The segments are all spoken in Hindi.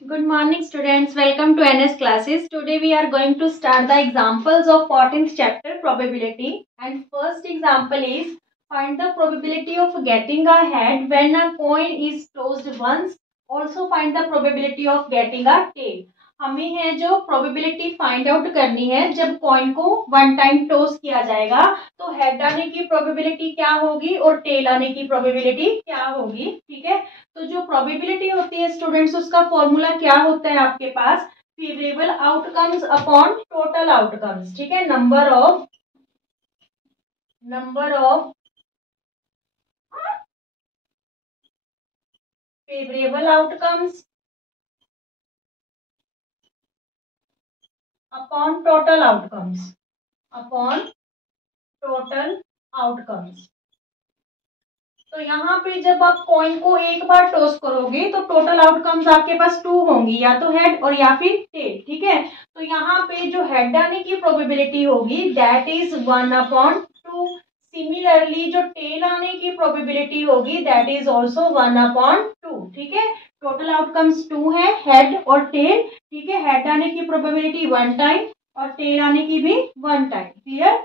Good morning, students. Welcome to NS classes. Today we are going to start the examples of 14th chapter probability. And first example is find the probability of getting a head when a coin is tossed once. Also find the probability of getting a tail. हमें है जो प्रोबेबिलिटी फाइंड आउट करनी है जब कॉइन को वन टाइम टॉस किया जाएगा तो हेड आने की प्रोबेबिलिटी क्या होगी और टेल आने की प्रोबेबिलिटी क्या होगी। ठीक है, तो जो प्रोबेबिलिटी होती है स्टूडेंट्स उसका फॉर्मूला क्या होता है आपके पास, favourable outcomes upon total outcomes. ठीक है, number of favourable outcomes upon total outcomes. तो यहाँ पे जब आप कॉइन को एक बार टॉस करोगे तो टोटल आउटकम्स आपके पास टू होंगी, या तो हेड और या फिर टेल। ठीक है, तो यहाँ पे जो हेड आने की प्रोबेबिलिटी होगी दैट इज 1/2। सिमिलरली जो टेल आने की प्रोबेबिलिटी होगी दैट इज ऑल्सो 1/2। ठीक है, टोटल आउटकम्स टू है, हेड और टेल। ठीक है, हेड आने की प्रोबेबिलिटी वन टाइम और टेल आने की भी one time. Clear.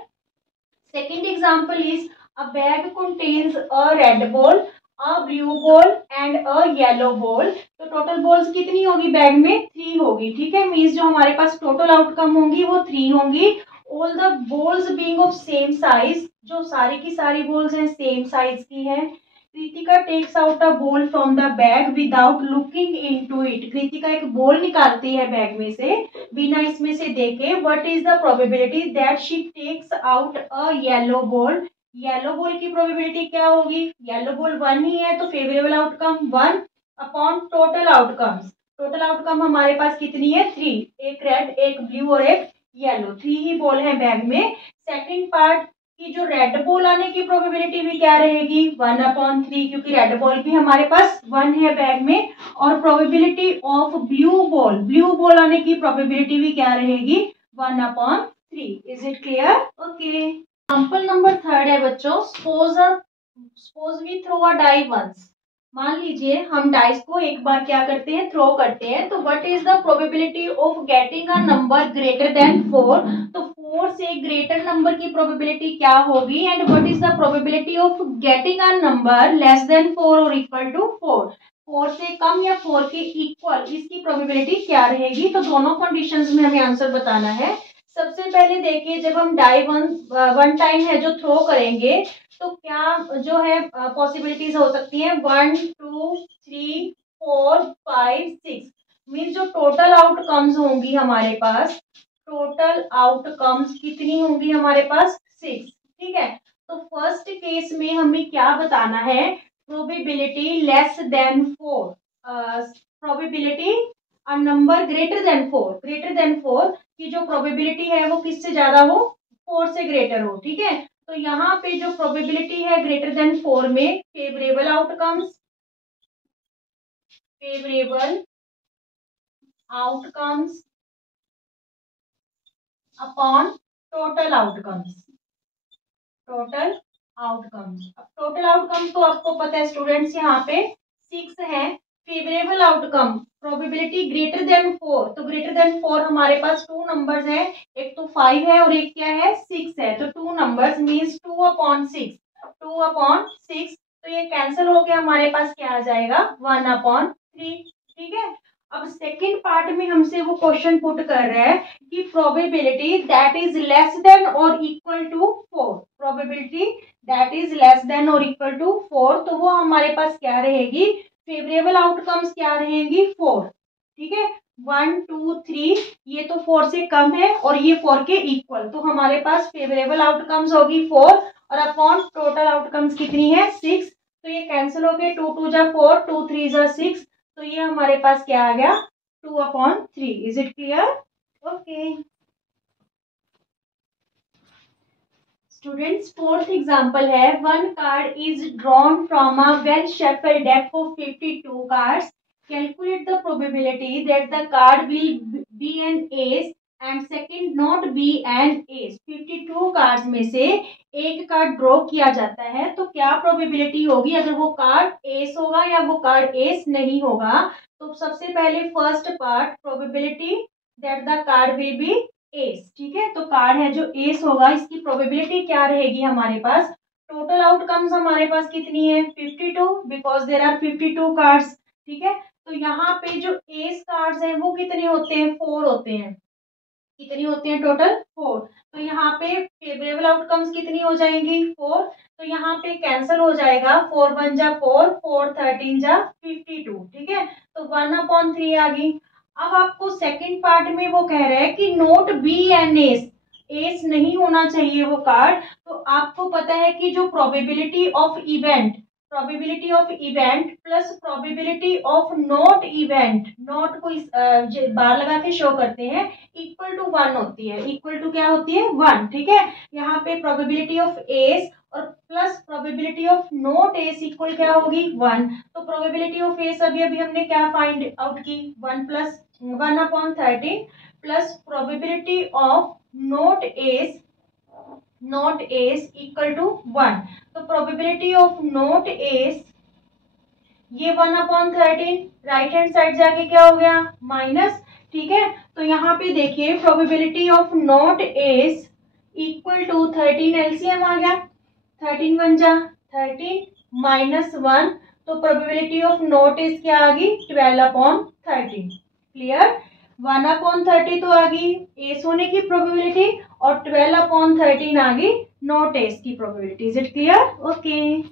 Second example is a bag contains a red ball, a blue ball and a yellow ball। तो टोटल बॉल्स कितनी होगी बैग में, थ्री होगी। ठीक है, मीन्स जो हमारे पास टोटल आउटकम होंगी वो थ्री होंगी। All the balls being of same size, जो सारी की सारी बॉल्स हैं सेम साइज की हैं। Kritika takes out a ball from the bag without looking into it. Kritika एक बॉल निकालती है बैग में से बिना इसमें से देखे। What is the probability that she takes out a yellow ball. Yellow ball की प्रोबेबिलिटी क्या होगी, येलो बॉल वन ही है तो favourable outcome one upon total outcomes. Total outcome हमारे पास कितनी है, थ्री। एक रेड, एक ब्लू और एक येलो, थ्री ही बॉल है बैग में। सेकंड पार्ट की जो रेड बॉल आने की प्रोबेबिलिटी भी क्या रहेगी, 1/3, क्योंकि रेड बॉल भी हमारे पास वन है बैग में। और प्रोबेबिलिटी ऑफ ब्लू बॉल आने की प्रोबेबिलिटी भी क्या रहेगी, 1/3। Is it clear? Okay. Example number third है बच्चों, suppose we throw a die once. मान लीजिए हम डाइस को एक बार क्या करते हैं, थ्रो करते हैं। तो what is the probability of getting a number greater than four. तो फोर से ग्रेटर नंबर की प्रोबेबिलिटी क्या होगी, and what is the probability of getting a number less than four और इक्वल टू फोर। फोर से कम या फोर के इक्वल, इसकी प्रोबेबिलिटी क्या रहेगी। तो दोनों कंडीशंस में हमें आंसर बताना है। सबसे पहले देखिए, जब हम डाई वन टाइम है जो थ्रो करेंगे तो क्या जो है पॉसिबिलिटीज हो सकती हैं, 1 2 3 4 5 6। मीन्स जो टोटल आउटकम्स होंगी हमारे पास, टोटल आउटकम्स कितनी होंगी हमारे पास, सिक्स। ठीक है, तो फर्स्ट केस में हमें क्या बताना है, probability less than four, probability a number greater than four की जो प्रोबेबिलिटी है वो किससे ज्यादा हो, फोर से ग्रेटर हो। ठीक है, तो यहाँ पे जो प्रोबेबिलिटी है ग्रेटर देन फोर में favourable outcomes upon total outcomes. अब टोटल आउटकम तो आपको पता है स्टूडेंट्स, यहाँ पे सिक्स है। Favourable outcome probability greater than four, तो ग्रेटर देन फोर हमारे पास टू नंबर्स है, एक तो फाइव है और एक क्या है, सिक्स है। तो टू नंबर्स मीन्स 2/6। तो ये कैंसिल हो गया, हमारे पास क्या आ जाएगा, 1/3। ठीक है, अब सेकेंड पार्ट में हमसे वो क्वेश्चन पुट कर रहा है कि probability that is less than और equal to four, probability that is less than और इक्वल टू फोर। तो वो हमारे पास क्या रहेगी, फेवरेबल आउटकम्स क्या रहेंगी, फोर। ठीक है, 1 2 3, ये तो फोर से कम है और ये फोर के इक्वल, तो हमारे पास फेवरेबल आउटकम्स होगी फोर और अपॉन टोटल आउटकम्स कितनी है, सिक्स। तो ये कैंसिल हो गए, 2 2 जा 4, 2 3 जा 6। तो ये हमारे पास क्या आ गया, 2/3। Is it clear? Okay students, fourth example है, one card is drawn from a well shuffled deck of 52 cards. Calculate the probability that the card will be an ace and second not be an ace. 52 cards में से एक कार्ड ड्रॉ किया जाता है तो क्या प्रोबेबिलिटी होगी अगर वो कार्ड एस होगा या वो कार्ड एस नहीं होगा। तो सबसे पहले first part probability that the card will B S. ठीक है, तो कार्ड है जो एस होगा इसकी प्रोबेबिलिटी क्या रहेगी हमारे पास। टोटल आउटकम्स हमारे पास कितनी है 52 बिकॉज देर आर 52 कार्ड्स। ठीक है, तो यहाँ पे जो एस कार्ड्स हैं वो कितने होते हैं 4 होते हैं। कितनी होती है टोटल 4। तो यहाँ पे फेवरेबल आउटकम्स कितनी हो जाएंगी 4। तो यहाँ पे कैंसिल हो जाएगा 4 1 जा 4 4 13 जा 52। ठीक है, तो 1/3 आ गई। अब आपको सेकंड पार्ट में वो कह रहा है कि not be an S. S नहीं होना चाहिए वो कार्ड। तो आपको पता है कि जो probability of event plus probability of not event, not को बार लगा के शो करते हैं, इक्वल टू 1 होती है। इक्वल टू क्या होती है 1। ठीक है, यहाँ पे प्रोबेबिलिटी ऑफ एस और plus probability of not S equal क्या होगी 1। तो प्रोबेबिलिटी ऑफ एस अभी अभी हमने क्या फाइंड आउट की 1/13 plus probability of not S equal to 1। तो प्रोबेबिलिटी ऑफ नॉट एस ये 1/13 राइट हैंड साइड जाके क्या हो गया माइनस। ठीक है, तो यहाँ पे देखिए probability of not S equal to 13 LCM आ गया। 13 1 जा 13 -1। तो प्रोबेबिलिटी ऑफ नॉट एस क्या आ गई 12/13। क्लियर, 1/30 तो आ गई एस होने की प्रोबेबिलिटी और 12/13 आ गई नॉट एस की probability. Is it clear? Okay.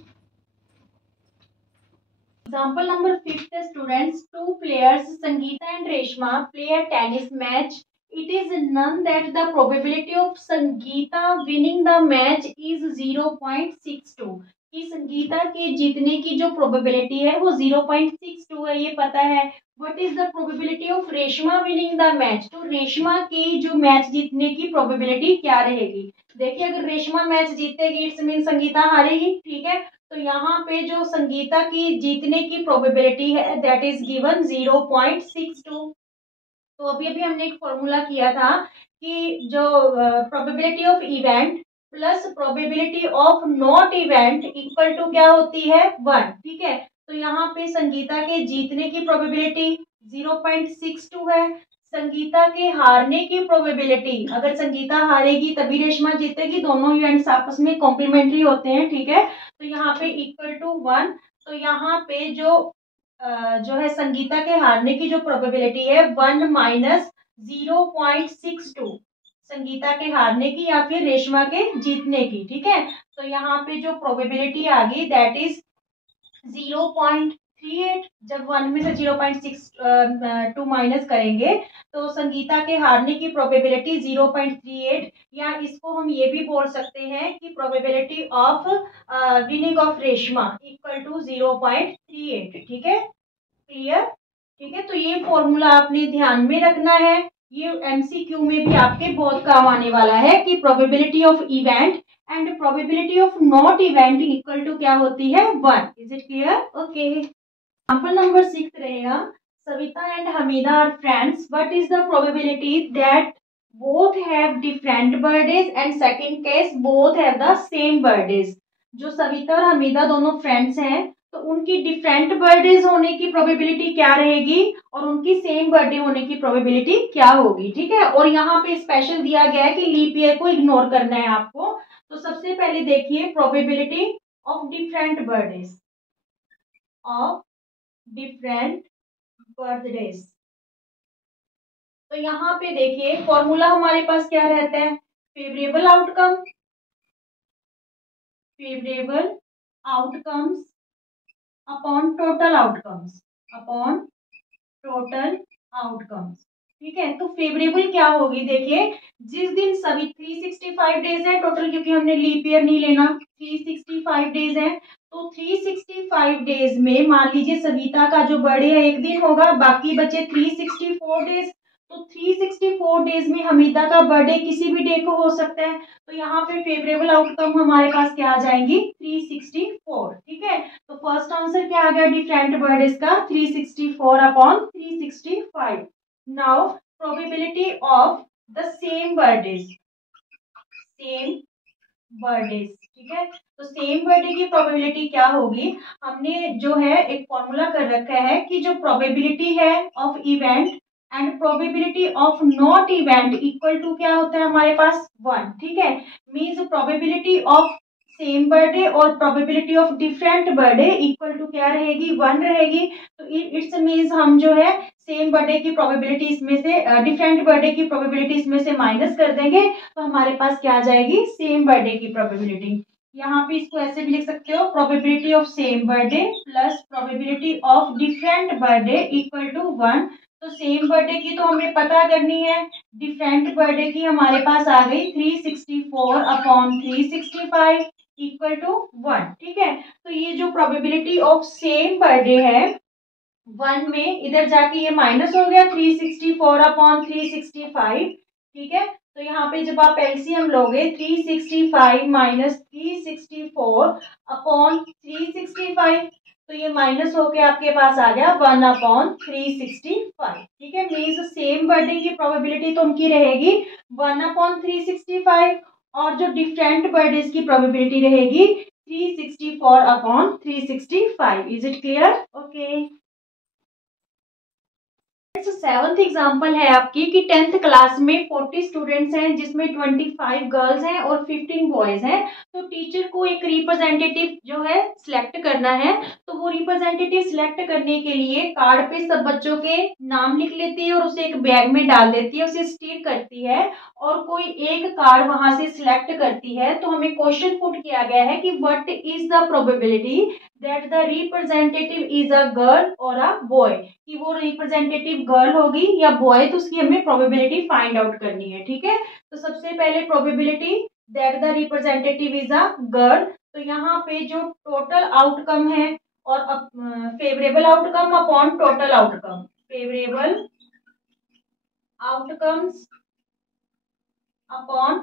Example number 5th students, two players Sangeeta and Reshma play a tennis match. It is known that the probability of Sangeeta winning the match is 0.62। कि संगीता के जीतने की जो प्रोबेबिलिटी है वो 0.62 है, ये पता है। What is the probability of Reshma winning the match. तो रेशमा की जो मैच जीतने की प्रोबेबिलिटी क्या रहेगी। देखिए अगर रेशमा मैच जीतेगी इट्स मीन संगीता हारेगी। ठीक है, तो यहाँ पे जो संगीता की जीतने की प्रोबेबिलिटी है दैट इज गिवन 0.62। तो अभी अभी हमने एक फॉर्मूला किया था कि जो probability of event plus probability of not event equal to क्या होती है 1। ठीक है, तो यहाँ पे संगीता के जीतने की प्रोबेबिलिटी 0.62 है। संगीता के हारने की प्रोबेबिलिटी, अगर संगीता हारेगी तभी रेशमा जीतेगी, दोनों इवेंट्स आपस में कॉम्प्लीमेंट्री होते हैं। ठीक है, तो यहाँ पे इक्वल टू 1। तो यहाँ पे जो है संगीता के हारने की जो प्रोबेबिलिटी है 1 माइनस 0.62 संगीता के हारने की या फिर रेशमा के जीतने की। ठीक है, तो यहाँ पे जो प्रोबेबिलिटी आ गई दैट इज 0.38। जब 1 में से 0.62 माइनस करेंगे तो संगीता के हारने की प्रोबेबिलिटी 0.38, या इसको हम ये भी बोल सकते हैं कि probability of winning of Reshma equal to 0.38। ठीक है, क्लियर। ठीक है, तो ये फॉर्मूला आपने ध्यान में रखना है, ये एमसीक्यू में भी आपके बहुत काम आने वाला है कि probability of event and probability of not event equal to क्या होती है 1। Is it clear? Okay. Example number 6 रहेगा, Savita and Hamida are friends, what is the probability that both have different birthdays and second case both have the same birthdays. जो सविता और हमीदा दोनों फ्रेंड्स हैं तो उनकी डिफरेंट बर्थडेज होने की प्रोबेबिलिटी क्या रहेगी और उनकी सेम बर्थडे होने की प्रोबेबिलिटी क्या होगी। ठीक है, और यहाँ पे स्पेशल दिया गया है कि लीप ईयर को इग्नोर करना है आपको। तो सबसे पहले देखिए प्रोबेबिलिटी ऑफ डिफरेंट बर्थडेज तो यहाँ पे देखिए फॉर्मूला हमारे पास क्या रहता है, favourable outcomes upon total outcomes. ठीक है, तो फेवरेबल क्या होगी, देखिए जिस दिन सभी 365 डेज है टोटल, क्योंकि हमने लीप ईयर नहीं लेना, 365 डेज है। तो 365 डेज में मान लीजिए सविता का जो बर्थडे है एक दिन होगा, बाकी बचे 364 डेज। तो 364 डेज में हमीदा का बर्थडे किसी भी डे को हो सकता है। तो यहाँ पे फेवरेबल आउटकम हमारे पास क्या आ जाएंगी 364। ठीक है, तो फर्स्ट आंसर क्या आ गया डिफरेंट बर्थडेज का 364/365। Now probability of the same birthdays, same birthdays, ठीक है। तो सेम बर्थडे की प्रोबेबिलिटी क्या होगी, हमने जो है एक फॉर्मूला कर रखा है कि जो प्रोबेबिलिटी है of event and probability of not event equal to क्या होता है हमारे पास 1, ठीक है। Means probability of same birthday और probability of different birthday equal to क्या रहेगी, 1 रहेगी। तो इट्स मीन्स हम जो है सेम बर्थडे की प्रोबेबिलिटी इसमें से डिफरेंट बर्थडे की प्रोबेबिलिटी इसमें से माइनस कर देंगे, तो हमारे पास क्या आ जाएगी, सेम बर्थडे की प्रोबेबिलिटी। यहाँ पे इसको ऐसे भी लिख सकते हो, probability of same birthday plus probability of different birthday equal to 1। तो सेम बर्थडे की तो हमें पता करनी है, डिफरेंट बर्थडे की हमारे पास आ गई 364 अपॉन 365 इक्वल टू 1, ठीक है। तो ये जो प्रोबेबिलिटी ऑफ सेम बर्थडे है 1 में, इधर जाके ये माइनस हो गया 364 अपॉन 365, ठीक है। तो यहाँ पे जब आप एलसीएम लोगे 365 माइनस 364 अपॉन 365, तो ये माइनस होके आपके पास आ गया 1 अपॉन 365, ठीक है। मीन्स सेम बर्थडे की प्रोबेबिलिटी तो उनकी रहेगी 1 अपॉन 365 और जो डिफरेंट बर्थडेज की प्रोबेबिलिटी रहेगी 364 upon 365। Is it clear? Okay. Seventh example है आपकी कि 10th क्लास में 40 स्टूडेंट्स हैं जिसमें 25 गर्ल्स हैं और 15 बॉयज हैं। तो टीचर को एक रिप्रेजेंटेटिव जो है सिलेक्ट करना है। तो वो रिप्रेजेंटेटिव सिलेक्ट करने के लिए कार्ड पे सब बच्चों के नाम लिख लेती है और उसे एक बैग में डाल देती है, उसे स्टिक करती है और कोई एक कार्ड वहां से सिलेक्ट करती है। तो हमें क्वेश्चन पुट किया गया है कि what is the probability that the representative is a girl और अ बॉय, कि वो रिप्रेजेंटेटिव गर्ल होगी या बॉय, तो उसकी हमें प्रोबेबिलिटी फाइंड आउट करनी है, ठीक है। तो सबसे पहले probability that the representative is a girl, तो यहाँ पे जो टोटल आउटकम है और favourable outcome upon total outcome, favourable outcomes upon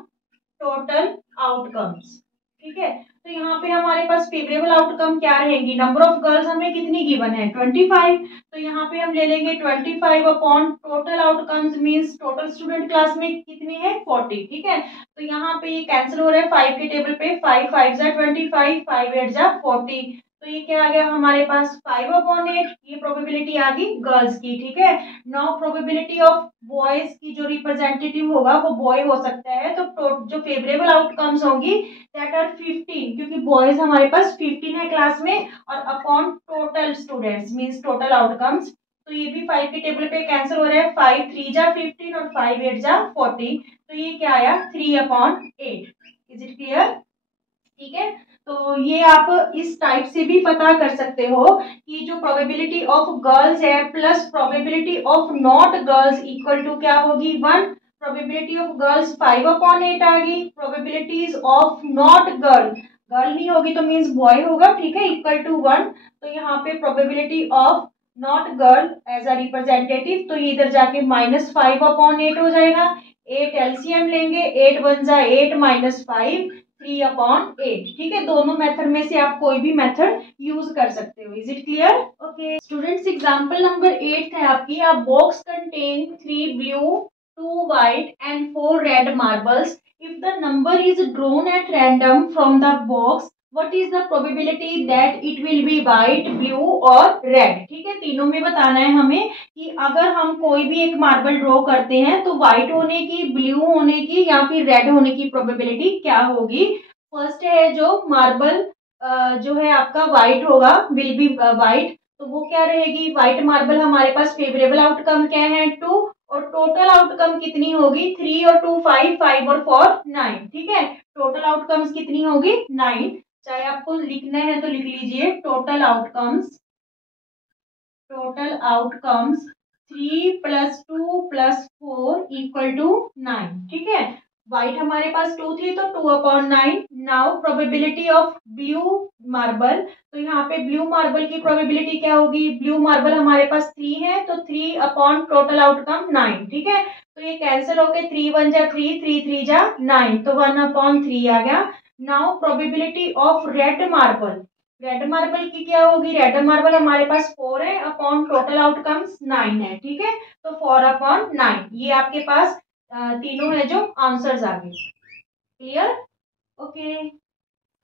total outcomes, ठीक है। तो यहाँ पे हमारे पास फेवरेबल आउटकम क्या रहेंगी, नंबर ऑफ गर्ल्स हमें कितनी गिवन है 25, तो यहाँ पे हम ले लेंगे 25 upon total outcomes means total student class में कितने हैं 40, ठीक है। तो यहाँ पे ये कैंसिल हो रहा है 5 के टेबल पे, 5 5 जा 25, 5 8 जा 40, तो ये क्या आ गया हमारे पास 5 अपॉन 8, ये प्रोबेबिलिटी आ गई गर्ल्स की, ठीक है। नाउ प्रोबेबिलिटी ऑफ बॉयज की जो रिप्रेजेंटेटिव होगा वो बॉय हो सकता है, तो जो फेवरेबल आउटकम्स होंगी दैट आर 15, क्योंकि बॉयज हमारे पास 15 है क्लास में, और upon total students means total outcomes, तो ये भी 5 के टेबल पे कैंसिल हो रहा है, 5 3 जा 15 और 5 8 जा 40, तो ये क्या आया 3 अपॉन 8। Is it clear? ठीक है। तो ये आप इस टाइप से भी पता कर सकते हो कि जो प्रोबेबिलिटी ऑफ गर्ल्स है plus probability of not girls equal to क्या होगी 1, प्रोबेबिलिटी ऑफ गर्ल्स 5 अपॉन 8 आ गई, probabilities of not girl, girl नहीं होगी तो मीन्स बॉय होगा, ठीक है, इक्वल टू 1। तो यहाँ पे probability of not girl as a representative, तो ये इधर जाके -5 अपॉन 8 हो जाएगा, 8 एलसीएम लेंगे, 8 1 जा 8 -5 3 अपॉन 8, ठीक है। दोनों मेथड में से आप कोई भी मेथड यूज कर सकते हो। Is it clear? Okay students, example number 8 है आपकी, अ box contain 3 blue 2 white and 4 red marbles. If the number is drawn at random from the box, what is the probability that it will be white, blue और red? ठीक है, तीनों में बताना है हमें कि अगर हम कोई भी एक मार्बल ड्रॉ करते हैं तो व्हाइट होने की, ब्लू होने की या फिर रेड होने की प्रोबेबिलिटी क्या होगी। फर्स्ट है जो मार्बल जो है आपका व्हाइट होगा, विल बी व्हाइट, तो वो क्या रहेगी, व्हाइट मार्बल हमारे पास फेवरेबल आउटकम क्या है 2, और टोटल आउटकम कितनी होगी 3 और 2 5, 5 और 4 9, ठीक है। टोटल आउटकम्स कितनी होगी 9, चाहे आपको लिखना है तो लिख लीजिए, टोटल आउटकम्स 3 + 2 + 4 इक्वल टू 9, ठीक है। व्हाइट हमारे पास 2 थी तो 2 upon 9। Now probability of blue marble, तो यहाँ पे ब्लू मार्बल की प्रोबेबिलिटी क्या होगी, ब्लू मार्बल हमारे पास 3 है तो 3 अपॉन टोटल आउटकम 9, ठीक है। तो ये कैंसिल होके 3 1 जा 3 3 3 जा 9, तो 1 अपॉन 3 आ गया। Now probability of red marble, red marble की क्या होगी, रेड मार्बल हमारे पास 4 है अपॉन टोटल आउटकम्स 9 है, ठीक है। तो 4 अपॉन 9, ये आपके पास तीनों है जो आंसर्स आ गए। क्लियर? ओके।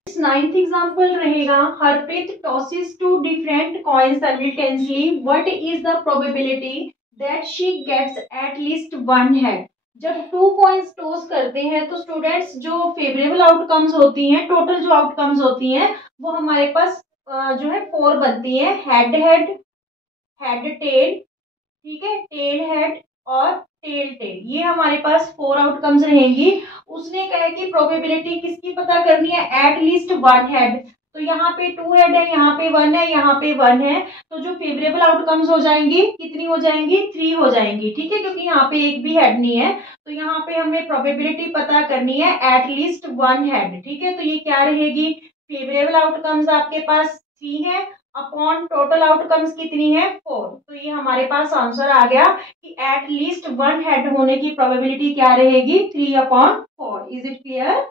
नाइन्थ एग्जाम्पल रहेगा, Harpreet tosses two different coins simultaneously, what is the probability that she gets at least one head. जब टू कॉइन्स टॉस करते हैं तो स्टूडेंट्स जो फेवरेबल आउटकम्स होती हैं, टोटल जो आउटकम्स होती हैं वो हमारे पास जो है 4 बनती है। हेड हेड, हेड टेल, ठीक है, टेल हेड और टेल टेल, ये हमारे पास 4 आउटकम्स रहेंगी। उसने कहा कि प्रोबेबिलिटी किसकी पता करनी है, एट लीस्ट वन हेड। तो यहाँ पे 2 हेड है, यहाँ पे 1 है, यहाँ पे 1 है, तो जो फेवरेबल आउटकम्स हो जाएंगी कितनी हो जाएंगी, 3 हो जाएंगी, ठीक है, क्योंकि यहाँ पे एक भी हेड नहीं है। तो यहाँ पे हमें प्रोबेबिलिटी पता करनी है एट लीस्ट वन हेड, ठीक है। तो ये क्या रहेगी, फेवरेबल आउटकम्स आपके पास 3 है अपॉन टोटल आउटकम्स कितनी है, 4। तो ये हमारे पास आंसर आ गया कि एट लीस्ट वन हेड होने की प्रोबेबिलिटी क्या रहेगी, 3/4। Is it clear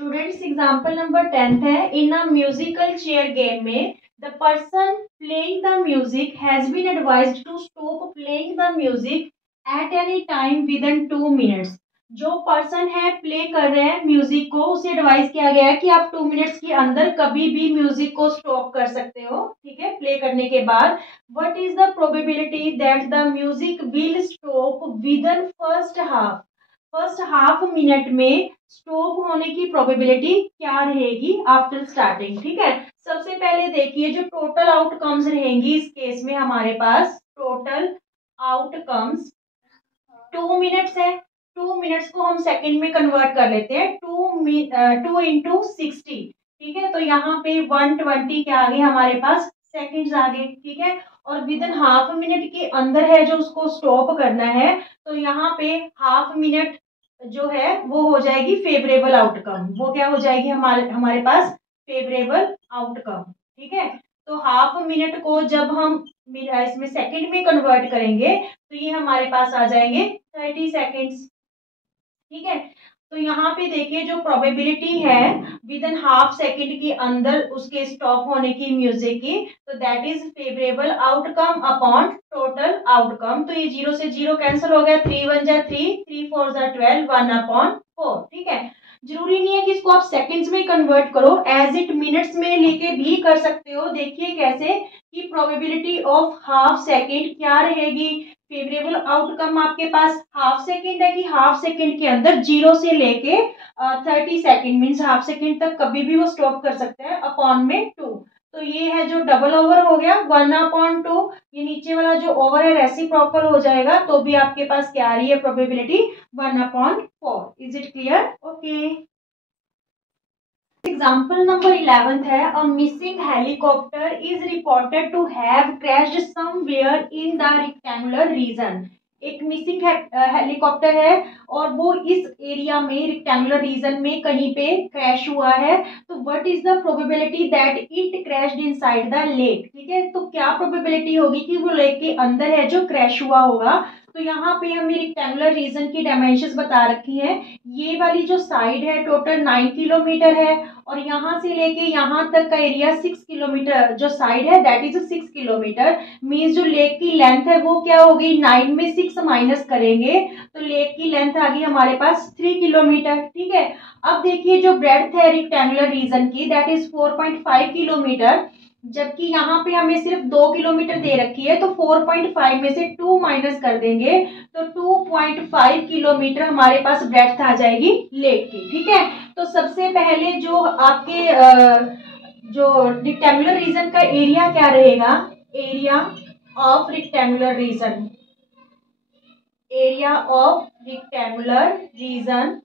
students? Example number 10 है, in a musical chair game में the person playing the music has been advised to stop playing the music at any time within 2 minutes. जो पर्सन है प्ले कर रहे हैं म्यूजिक को, उसे एडवाइस किया गया है कि आप 2 मिनट्स के अंदर कभी भी म्यूजिक को स्टॉप कर सकते हो, ठीक है, प्ले करने के बाद। What is the probability that the music will stop with in first half minute में स्टॉप होने की प्रोबेबिलिटी क्या रहेगी आफ्टर स्टार्टिंग, ठीक है। सबसे पहले देखिए जो टोटल आउटकम्स रहेंगी इस केस में हमारे पास टोटल आउटकम्स 2 मिनट्स है। 2 मिनट्स को हम सेकंड में कन्वर्ट कर लेते हैं, 2 इंटू 60, ठीक है। तो यहाँ पे 120 क्या आ गए हमारे पास, सेकंड्स आ गए, ठीक है। और विद इन हाफ मिनट के अंदर है जो उसको स्टॉप करना है, तो यहाँ पे हाफ मिनट जो है वो हो जाएगी फेवरेबल आउटकम। वो क्या हो जाएगी हमारे हमारे पास फेवरेबल आउटकम, ठीक है। तो हाफ मिनट को जब हम इसमें सेकंड में कन्वर्ट करेंगे तो ये हमारे पास आ जाएंगे 30 सेकेंड्स, ठीक है। तो यहाँ पे देखिए जो प्रोबेबिलिटी है विद इन हाफ सेकेंड के अंदर उसके स्टॉप होने की म्यूजिक की, तो that is favourable outcome upon total outcome. तो ये 0 से 0 कैंसिल हो गया, 3 1 जा 3, 3 4 जा 12, 1/4, ठीक है। जरूरी नहीं है कि इसको आप सेकंड्स में कन्वर्ट करो, एज इट मिनट्स में लेके भी कर सकते हो। देखिए कैसे कि प्रोबेबिलिटी ऑफ हाफ सेकेंड क्या रहेगी, फेवरेबल आउटकम आपके पास हाफ सेकेंड है कि हाफ सेकेंड के अंदर 0 से लेके 30 सेकेंड मीन्स हाफ सेकेंड तक कभी भी वो स्टॉप कर सकते हैं, अपॉन में 2। तो ये है जो डबल ओवर हो गया 1/2, ये नीचे वाला जो ओवर है रेसिप्रोकल हो जाएगा, तो भी आपके पास क्या आ रही है probability 1/4। Is it clear? Okay. Example number 11 है, a missing helicopter is reported to have crashed somewhere in the rectangular region. एक मिसिंग हेलीकॉप्टर है और वो इस एरिया में रेक्टेंगुलर रीजन में कहीं पे क्रैश हुआ है। तो what is the probability that it crashed inside the lake, ठीक है। तो क्या प्रोबेबिलिटी होगी कि वो लेक के अंदर है जो क्रैश हुआ होगा। तो यहाँ पे हमें रेक्टेंगुलर रीजन की डायमेंशंस बता रखी है। ये वाली जो साइड है टोटल 9 किलोमीटर है और यहाँ से लेके यहाँ तक का एरिया 6 किलोमीटर, जो साइड है दैट इज 6 किलोमीटर। मीन्स जो लेक की लेंथ है वो क्या होगी, 9 में 6 माइनस करेंगे तो लेक की लेंथ आ गई हमारे पास 3 किलोमीटर, ठीक है। अब देखिए जो ब्रेड्थ है रेक्टेंगुलर रीजन की दैट इज 4.5 किलोमीटर, जबकि यहाँ पे हमें सिर्फ 2 किलोमीटर दे रखी है, तो 4.5 में से 2 माइनस कर देंगे तो 2.5 किलोमीटर हमारे पास ब्रेड्थ आ जाएगी लेक की, ठीक है। तो सबसे पहले जो आपके जो रेक्टेंगुलर रीजन का एरिया क्या रहेगा, area of rectangular reason, area of rectangular reason,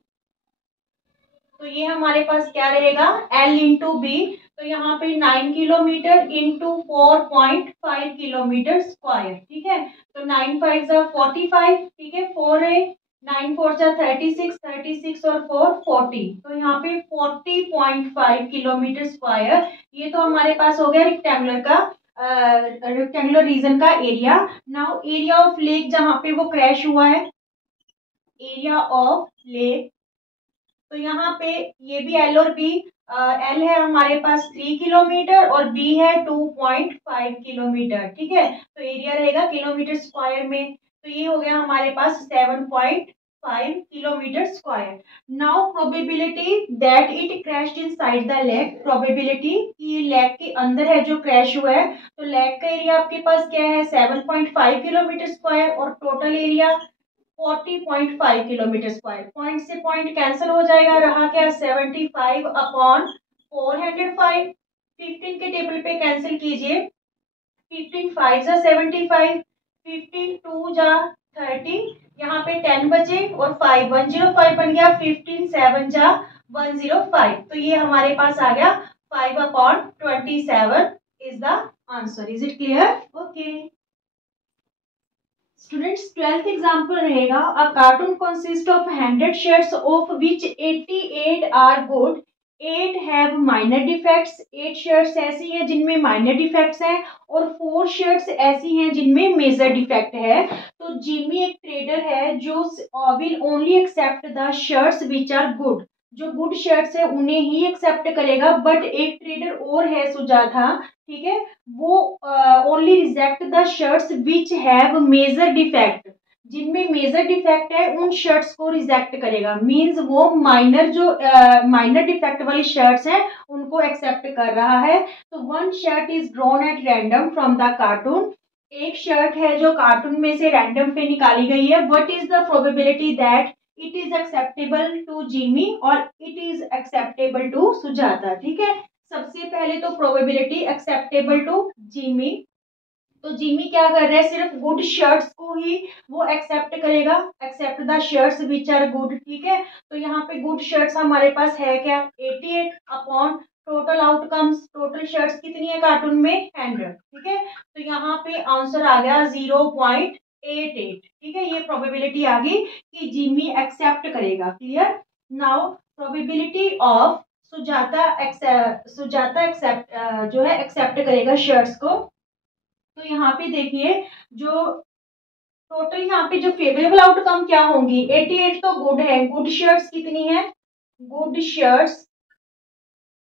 तो ये हमारे पास क्या रहेगा L इंटू बी। तो यहाँ पे 9 किलोमीटर इंटू 4.5 किलोमीटर स्क्वायर, ठीक है। तो 9 5 जा 45, ठीक है, 4 है, 9 4 जा 36, 36 और 4 40, तो यहाँ पे 40.5 किलोमीटर स्क्वायर। ये तो हमारे पास हो गया रेक्टेंगुलर का रेक्टेंगुलर रीजन का area. Now area of lake जहाँ पे वो क्रैश हुआ है, एरिया ऑफ लेक, तो यहाँ पे ये भी एल और बी, एल है हमारे पास 3 किलोमीटर और बी है 2.5 किलोमीटर, ठीक है। तो एरिया रहेगा किलोमीटर स्क्वायर में। तो ये हो गया हमारे पास 7.5 kilometre square. Now probability that it crashed inside the lake, probability कि ये लेक के अंदर है जो क्रैश हुआ है। तो लेक का एरिया आपके पास क्या है 7.5 किलोमीटर स्क्वायर और total area 40.5 kilometre square. Point से पॉइंट कैंसिल हो जाएगा, रहा क्या 75 अपॉन 405। 15 के टेबल पे कैंसिल कीजिए, 15 5 जा 75, 15 2 जा 30, यहाँ पे 10 बचे और 5 105 बन गया, 15 7 जा 105। तो ये हमारे पास आ गया 5 upon 27 is the answer. Is it clear? Okay students, 12th example रहेगा। A carton consist of 100 shades of which 88 are good, 8 have minor defects. 8 shades ऐसी हैं जिनमें माइनर डिफेक्ट्स हैं और 4 शेड्स ऐसी हैं जिनमें मेजर डिफेक्ट है। तो जिमी एक ट्रेडर है जो will only accept the shirts which are good, जो गुड शर्ट्स है उन्हें ही एक्सेप्ट करेगा। बट एक ट्रेडर और है सुजाता, ठीक है, वो only reject the shirts which have major defect, जिनमें मेजर डिफेक्ट है उन शर्ट्स को रिजेक्ट करेगा। मींस वो माइनर जो माइनर डिफेक्ट वाली शर्ट्स हैं उनको एक्सेप्ट कर रहा है। तो one shirt is drawn at random from the cartoon, एक शर्ट है जो कार्टून में से रैंडम पे निकाली गई है। What is the probability that it is acceptable to Jimmy और it is acceptable to Sujata? ठीक है, सबसे पहले तो प्रोबेबिलिटी एक्सेप्टेबल टू जिमी, तो जिमी क्या कर रहा है सिर्फ गुड शर्ट्स को ही वो एक्सेप्ट करेगा, accept the shirts which are good. ठीक है, तो यहाँ पे गुड शर्ट्स हमारे पास है क्या 88 upon total outcomes, total shirts कितनी है कार्टून में 100। ठीक है, तो यहाँ पे आंसर आ गया 0.88। ठीक है, ये प्रोबेबिलिटी आ गई कि जिमी एक्सेप्ट करेगा। Clear? Now probability of Sujata accept जो है एक्सेप्ट करेगा शर्ट्स को। तो यहाँ पे देखिए जो टोटल यहाँ पे जो फेवरेबल आउटकम क्या होंगी, 88 तो गुड है, गुड शर्ट्स कितनी है, गुड शर्ट्स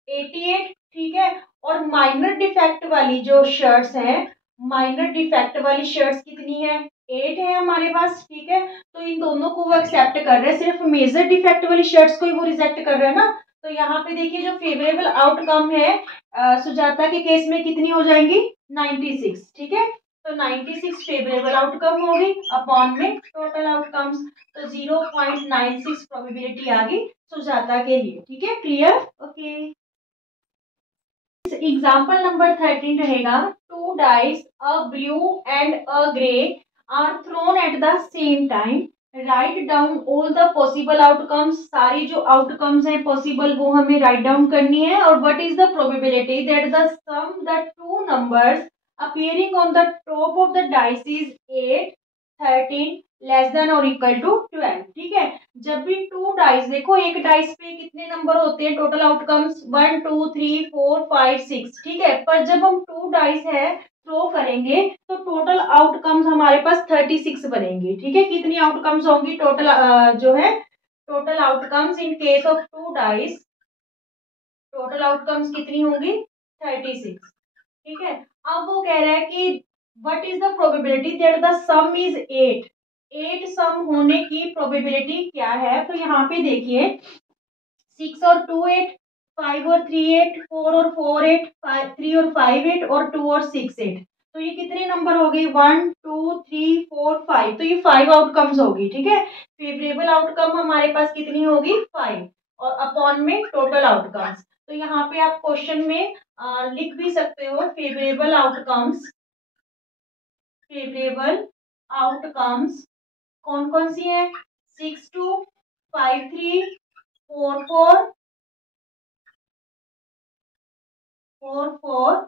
88। ठीक है, और माइनर डिफेक्ट वाली जो शर्ट्स हैं, माइनर डिफेक्ट वाली शर्ट्स कितनी है 8 है हमारे पास। ठीक है, तो इन दोनों को वो एक्सेप्ट कर रहे हैं, सिर्फ मेजर डिफेक्ट वाली शर्ट्स को ही वो रिजेक्ट कर रहे हैं ना। तो यहाँ पे देखिए जो फेवरेबल आउटकम है सुजाता के केस में कितनी हो जाएंगी 96। ठीक है, तो 96 फेवरेबल आउटकम होगी अपॉन में टोटल आउटकम्स, तो 0.96 प्रोबेबिलिटी आ गई सुजाता के लिए। ठीक है, क्लियर? ओके एग्जाम्पल नंबर 13 रहेगा। 2 dice a blue and a grey are thrown at the same time, write down all the possible outcomes. सारी जो आउटकम्स हैं पॉसिबल वो हमें राइट डाउन करनी है। और what is the probability that the sum the two numbers appearing on the top of the dice is 8, 13 less than और इक्वल टू 12। ठीक है, जब भी 2 डाइस, देखो एक डाइस पे कितने नंबर होते हैं टोटल आउटकम्स 1 2 3 4 5 6। ठीक है, पर जब हम 2 डाइस है थ्रो करेंगे तो टोटल आउटकम्स हमारे पास 36 बनेंगे। ठीक है, कितनी आउटकम्स होंगी टोटल जो है total outcomes in case of 2 dice, total outcomes कितनी होंगी 36। ठीक है, अब वो कह रहा है कि what is the probability that the some is 8, 8 सम होने की प्रोबेबिलिटी क्या है। तो यहाँ पे देखिए 6 और 2 8, 5 और 3 8, 4 और 4 8, 3 और 5 8 और 2 और 6 8। तो ये कितने नंबर हो गए 1 2 3 4 5, तो ये 5 आउटकम्स होगी। ठीक है, फेवरेबल आउटकम हमारे पास कितनी होगी 5 और अपॉन में टोटल आउटकम्स। तो यहाँ पे आप क्वेश्चन में लिख भी सकते हो फेवरेबल आउटकम्स, फेवरेबल आउटकम्स कौन कौन सी है 6 2 5 3 4 4 4 4।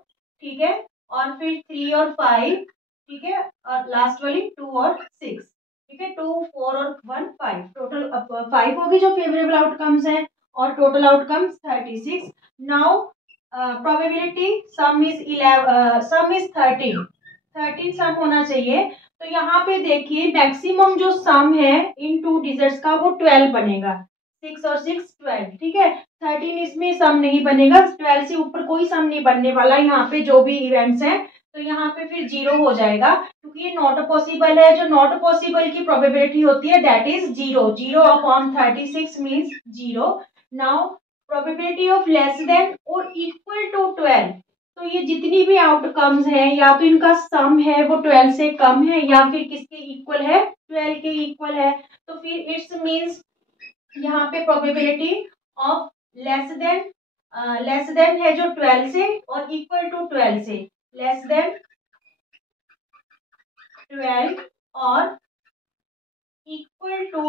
ठीक है, और फिर 3 और 5। ठीक है, और लास्ट वाली 2 और 6। ठीक है, 2 4 और 1 5, टोटल 5 होगी जो फेवरेबल आउटकम्स है और total outcomes 36। Now probability some is 11, some is 13 सम होना चाहिए। तो यहाँ पे देखिए मैक्सिमम जो सम है इन 2 डिजिट्स का वो 12 बनेगा, 6 और 6 12। ठीक है, 13 इसमें सम नहीं बनेगा, 12 से ऊपर कोई सम नहीं बनने वाला यहाँ पे जो भी इवेंट्स हैं। तो यहाँ पे फिर 0 हो जाएगा क्योंकि क्योंकि ये नॉट पॉसिबल है। जो नॉट पॉसिबल की प्रोबेबिलिटी होती है that is 0, 0/36 means 0। Now probability of less than और इक्वल टू 12, तो ये जितनी भी आउटकम्स हैं या तो इनका सम है वो 12 से कम है या फिर किसके इक्वल है, 12 के इक्वल है। तो फिर इट्स मीन्स यहाँ पे प्रोबेबिलिटी ऑफ लेस देन है जो 12 से और इक्वल टू 12 से, लेस देन 12 और इक्वल टू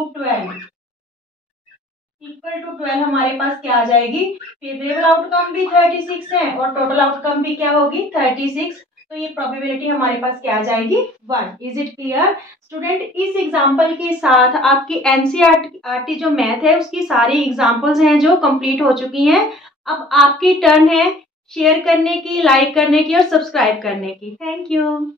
12 हमारे पास क्या आ जाएगी, फेवरेबल आउटकम भी 36 है और टोटल आउटकम भी क्या होगी 36। तो ये प्रोबेबिलिटी हमारे पास क्या आ जाएगी 1। Is it clear student? इस एग्जांपल के साथ आपकी एनसीईआरटी जो मैथ है उसकी सारी एग्जांपल्स हैं जो कंप्लीट हो चुकी हैं। अब आपकी टर्न है शेयर करने की, लाइक करने की और सब्सक्राइब करने की। Thank you.